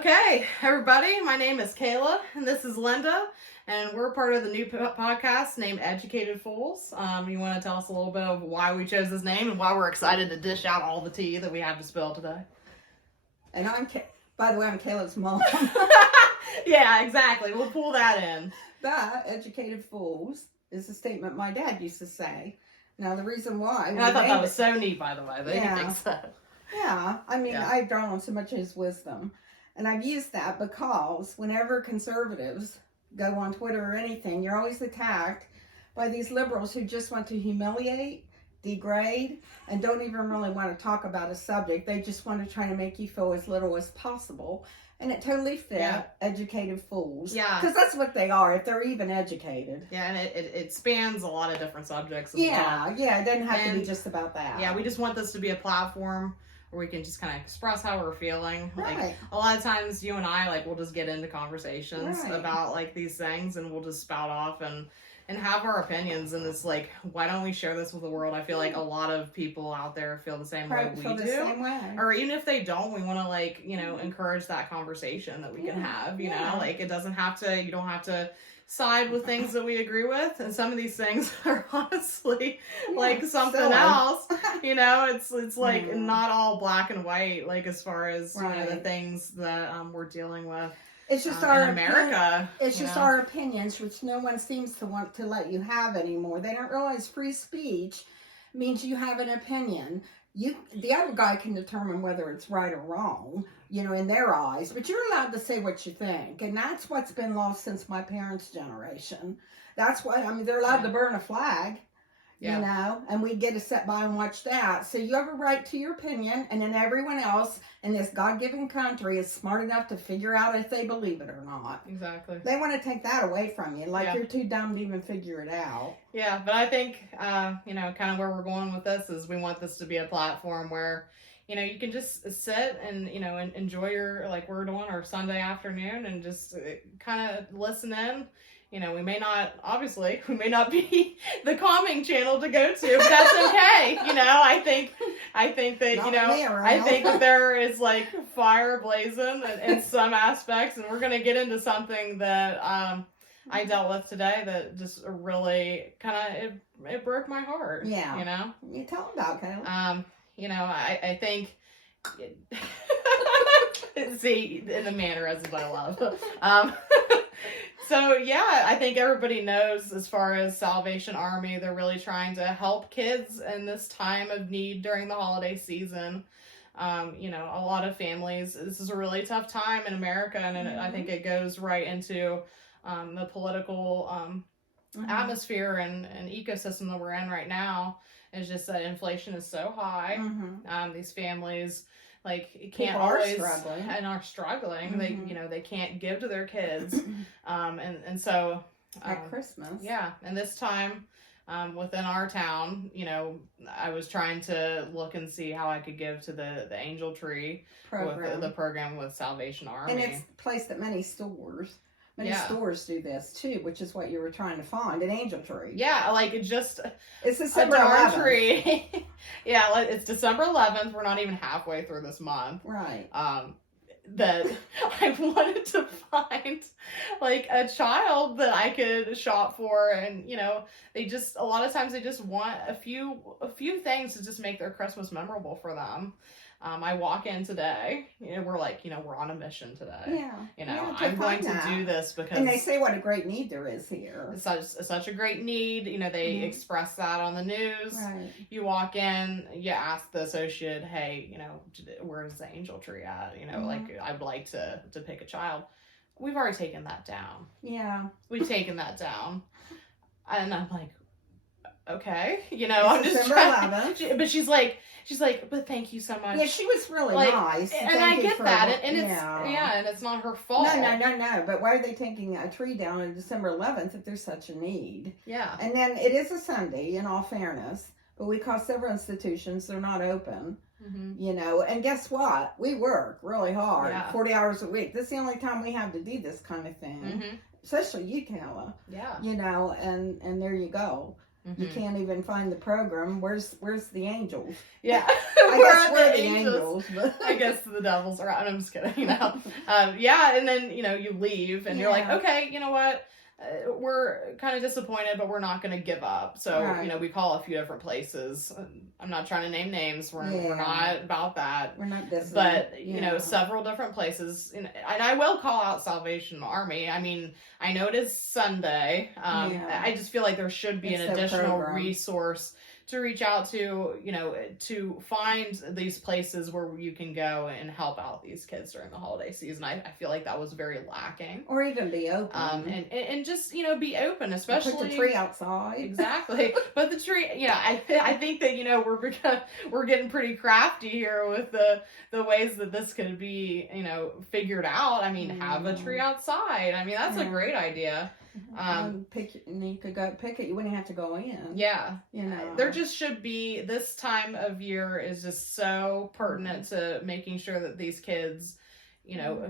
Okay, everybody, my name is Kayla, and this is Linda, and we're part of the new podcast named Educated Fools. You want to tell us a little bit of why we chose this name and why we're excited to dish out all the tea that we have to spill today? And by the way, I'm Kayla's mom. Yeah, exactly. We'll pull that in. But Educated Fools is a statement my dad used to say. Now, the reason why... And I thought that was so neat, by the way, that he thinks that. Yeah, I mean, I've drawn on so much of his wisdom. And I've used that because whenever conservatives go on Twitter or anything, you're always attacked by these liberals who just want to humiliate, degrade, and don't even really want to talk about a subject. They just want to try to make you feel as little as possible. And it totally fit Educated Fools. Yeah. Because that's what they are, if they're even educated. Yeah, and it spans a lot of different subjects as well. Yeah, it doesn't have to be just about that. Yeah, we just want this to be a platform where we can just kind of express how we're feeling. Right. Like, a lot of times you and I, we'll just get into conversations about, these things, and we'll just spout off and have our opinions, and it's why don't we share this with the world? I feel like a lot of people out there feel the same way we do. Same way. Or even if they don't, we want to, encourage that conversation that we can have, you know? It doesn't have to, you don't have to side with things that we agree with, and some of these things are honestly something else. You know, it's not all black and white, as far as you know, the things that we're dealing with. It's just our in America. It's just our opinions, which no one seems to want to let you have anymore. They don't realize free speech means you have an opinion. The other guy can determine whether it's right or wrong, you know, in their eyes, but you're allowed to say what you think. And that's what's been lost since my parents' generation. That's why, they're allowed to burn a flag, you know, and we get to sit by and watch that. So you have a right to your opinion, and then everyone else in this God-given country is smart enough to figure out if they believe it or not. Exactly. They want to take that away from you, you're too dumb to even figure it out. Yeah, but I think, kind of where we're going with this is we want this to be a platform where, you can just sit and, and enjoy your, we're doing our Sunday afternoon, and just kind of listen in. We may not be the calming channel to go to, but that's okay. I think that, I think that there is fire blazing in some aspects, and we're going to get into something that, I dealt with today that just really kind of, it broke my heart. Yeah. You tell them about it, Kayla. I think, see, in the mannerisms I love. So, yeah, I think everybody knows, as far as Salvation Army, they're really trying to help kids in this time of need during the holiday season. A lot of families, this is a really tough time in America, and I think it goes right into the political atmosphere and ecosystem that we're in right now. It's just that inflation is so high. These families... can't always struggling. And are struggling. They can't give to their kids. And so at Christmas. Yeah. And this time, within our town, I was trying to look and see how I could give to the Angel Tree program. With the program with Salvation Army. And it's placed at many stores. Many stores do this too, which is what you were trying to find, an angel tree. Yeah, it's December 11th. Tree. Yeah, it's December 11th. We're not even halfway through this month. Right. That I wanted to find a child that I could shop for, and a lot of times they just want a few things to just make their Christmas memorable for them. I walk in today, we're we're on a mission today. Yeah. I'm going to do this because... And they say what a great need there is here. It's such a great need. They express that on the news. Right. You walk in, you ask the associate, hey, where's the angel tree at? I'd like to pick a child. We've already taken that down. Yeah. We've taken that down. And I'm like, okay, I'm just December 11th. But she's like, but thank you so much. Yeah, she was really nice. And I get that. And it's, and it's not her fault. No. But why are they taking a tree down on December 11th if there's such a need? Yeah. And then it is a Sunday, in all fairness, but we call several institutions, they're not open. And guess what? We work really hard, 40 hours a week. This is the only time we have to do this kind of thing. Especially you, Kayla. Yeah. And there you go. You can't even find the program. Where's the angels? Yeah. I guess we're the angels, but I guess the devil's around. I'm just kidding, yeah, and then, you leave and you're like, okay, you know what? We're kind of disappointed, but we're not going to give up. So, Right. we call a few different places. I'm not trying to name names. We're not about that. We're not this. But, several different places. And I will call out Salvation Army. I mean, I know it is Sunday. I just feel like there should be an additional resource to reach out to, to find these places where you can go and help out these kids during the holiday season. I feel like that was very lacking. Or even be open. And just, be open, especially. Put the tree outside. Exactly. But the tree, I think that, we're getting pretty crafty here with the ways that this could be, figured out. I mean, have a tree outside. I mean, that's a great idea. And you could go pick it. You wouldn't have to go in. Yeah. There just should be, this time of year is just so pertinent to making sure that these kids,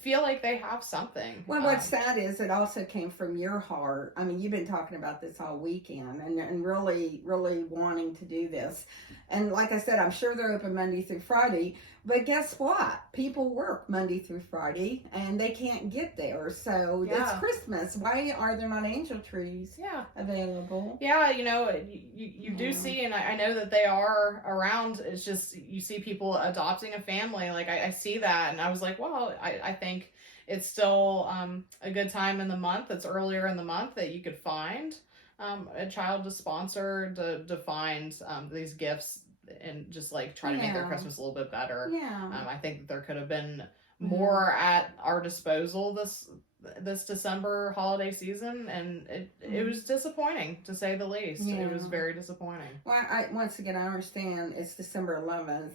feel like they have something. Well, what's sad is it also came from your heart. I mean, you've been talking about this all weekend and really, really wanting to do this. And like I said, I'm sure they're open Monday through Friday. But guess what? People work Monday through Friday and they can't get there. So it's Christmas. Why are there not angel trees available? Yeah, you do see, and I know that they are around. It's just, you see people adopting a family. Like, I see that, and I was like, well, I think it's still a good time in the month. It's earlier in the month that you could find a child to sponsor, to find these gifts and just like try to make their Christmas a little bit better. I think that there could have been more at our disposal this December holiday season, and it was disappointing, to say the least. It was very disappointing. Well, once again, I understand it's December 11th.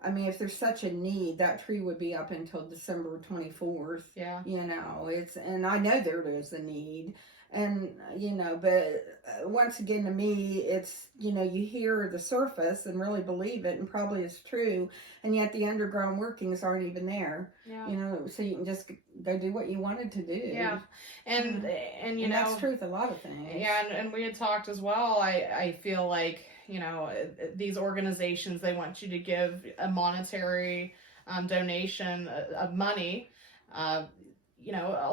I mean, if there's such a need, that tree would be up until December 24th. Yeah. And I know there is a need. And, but once again, to me, it's, you hear the surface and really believe it and probably it's true. And yet the underground workings aren't even there, so you can just go do what you wanted to do. Yeah. And that's truth, a lot of things. Yeah. And we had talked as well. I feel like, these organizations, they want you to give a monetary donation of money. A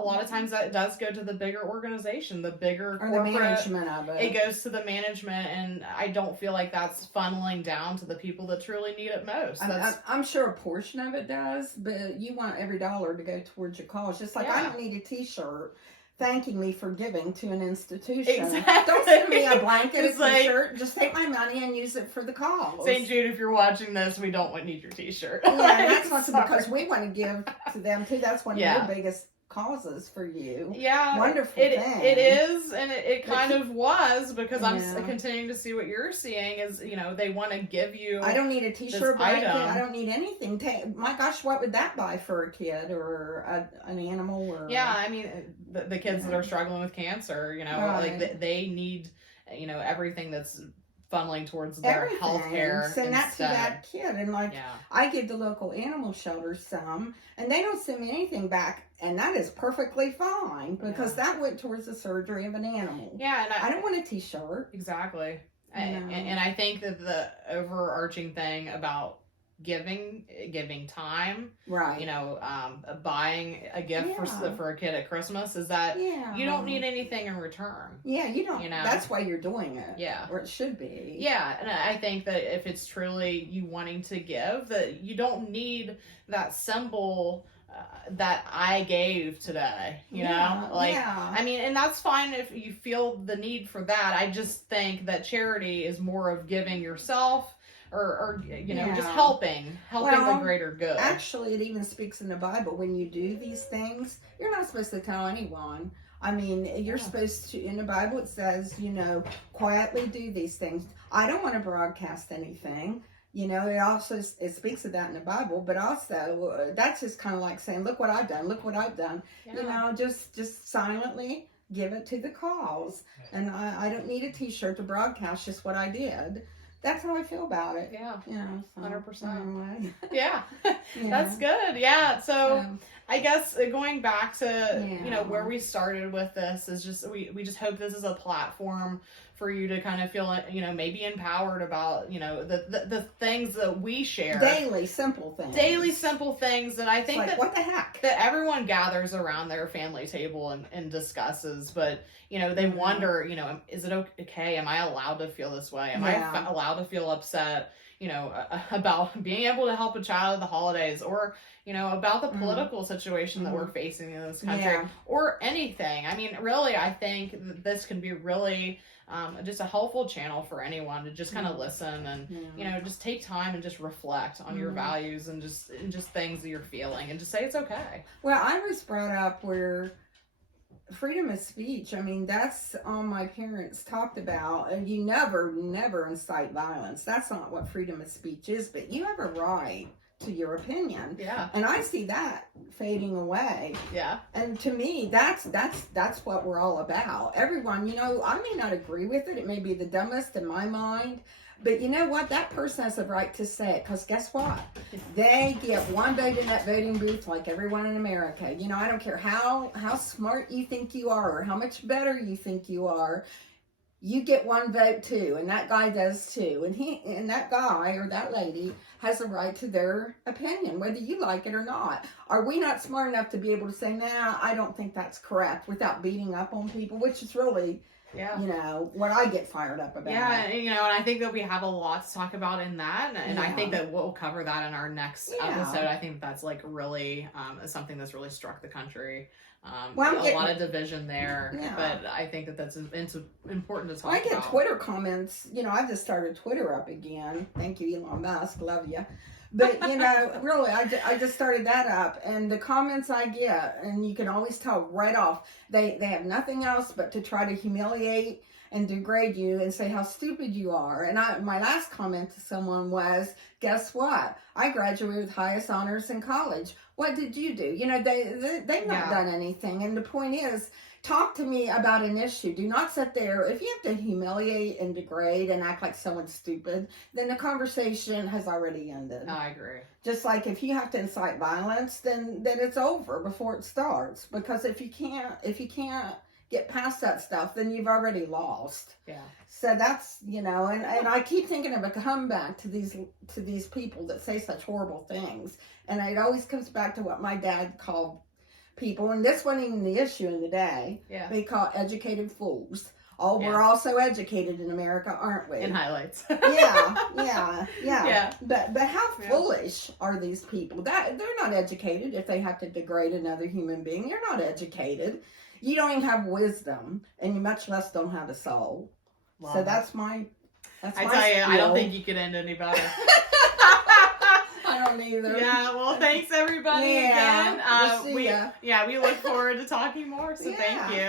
lot of times that does go to the bigger organization, the bigger or corporate. The management of it. It goes to the management, and I don't feel like that's funneling down to the people that truly need it most. I'm sure a portion of it does, but you want every dollar to go towards your cause. Just like I don't need a T-shirt thanking me for giving to an institution. Exactly. Don't send me a blanket, It's a T-shirt. Just take my money and use it for the cause. St. Jude, if you're watching this, we don't need your T-shirt. Yeah, and that's also because we want to give to them too. That's one of your biggest causes for you. Yeah. Wonderful thing. It is, and it kind of was, because I'm continuing to see what you're seeing is, they want to give you. I don't need a T-shirt, blanket. I don't need anything. My gosh, what would that buy for a kid or an animal? Or I mean, the kids that are struggling with cancer, like they need, everything that's funneling towards their health care. Send that to that kid. And I give the local animal shelter some, and they don't send me anything back, and that is perfectly fine, because that went towards the surgery of an animal. Yeah, and I don't want a T-shirt. Exactly. And I think that the overarching thing about giving time, right? Buying a gift for a kid at Christmas is that you don't need anything in return. Yeah, you don't. That's why you're doing it. Yeah, or it should be. Yeah, and I think that if it's truly you wanting to give, that you don't need that symbol that I gave today. I mean, and that's fine if you feel the need for that. I just think that charity is more of giving yourself. Or just helping the greater good. Actually, it even speaks in the Bible. When you do these things, you're not supposed to tell anyone. I mean, you're supposed to, in the Bible it says, quietly do these things. I don't want to broadcast anything. It speaks of that in the Bible, but also that's just kind of like saying, look what I've done, look what I've done. Yeah. Just silently give it to the cause. And I don't need a T-shirt to broadcast just what I did. That's how I feel about it. Yeah. 100%. Anyway. Yeah. That's good. Yeah. So, I guess going back to, you know, Yeah. where we started with this is just, we just hope this is a platform for you to kind of feel, you know, maybe empowered about, you know, the things that we share. Daily simple things. Daily simple things that I think It's like, that what the heck? that everyone gathers around their family table and discusses, but you know, they wonder, you know, is it okay? Am I allowed to feel this way? Am I allowed to feel upset? You know, about being able to help a child at the holidays, or you know, about the political situation that we're facing in this country, or anything. I mean, really, I think that this can be really just a helpful channel for anyone to just kind of listen and you know, just take time and just reflect on your values and just things that you're feeling, and just say it's okay. Well, I was brought up where freedom of speech, I mean, that's all my parents talked about, and you never incite violence. That's not what freedom of speech is, but you have a right to your opinion. Yeah. And I see that fading away. Yeah. And to me, that's what we're all about. Everyone, you know, I may not agree with it. It may be the dumbest in my mind. But you know what? That person has the right to say it, because guess what? They get one vote in that voting booth like everyone in America. You know, I don't care how smart you think you are or how much better you think you are. You get one vote too, and that guy does too. And that guy or that lady has a right to their opinion, whether you like it or not. Are we not smart enough to be able to say, nah, I don't think that's correct, without beating up on people, which is really... you know, what I get fired up about. Yeah, you know, and I think that we have a lot to talk about in that, and I think that we'll cover that in our next episode. I think that's like really something that's really struck the country. A lot of division there, but I think that that's important to talk about. I get Twitter comments. You know, I've just started Twitter up again. Thank you, Elon Musk. Love you. But, you know, really, I just started that up, and the comments I get, and you can always tell right off, they have nothing else but to try to humiliate and degrade you and say how stupid you are. And my last comment to someone was, guess what? I graduated with highest honors in college. What did you do? You know, they've not done anything. And the point is, talk to me about an issue. Do not sit there. If you have to humiliate and degrade and act like someone's stupid, then the conversation has already ended. I agree. Just like if you have to incite violence, then it's over before it starts. Because if you can't get past that stuff, then you've already lost. Yeah. So that's, you know, and I keep thinking of a comeback to these people that say such horrible things. And it always comes back to what my dad called people, and this wasn't even the issue in the day. Yeah. They call educated fools. We're all so educated in America, aren't we? In highlights. Yeah. Yeah. But how foolish are these people? That they're not educated if they have to degrade another human being. You're not educated. You don't even have wisdom, and you much less don't have a soul. So that's my I tell you, I don't think you could end any better. I don't either. Yeah, well, thanks everybody again. We'll see ya. We look forward to talking more, so thank you.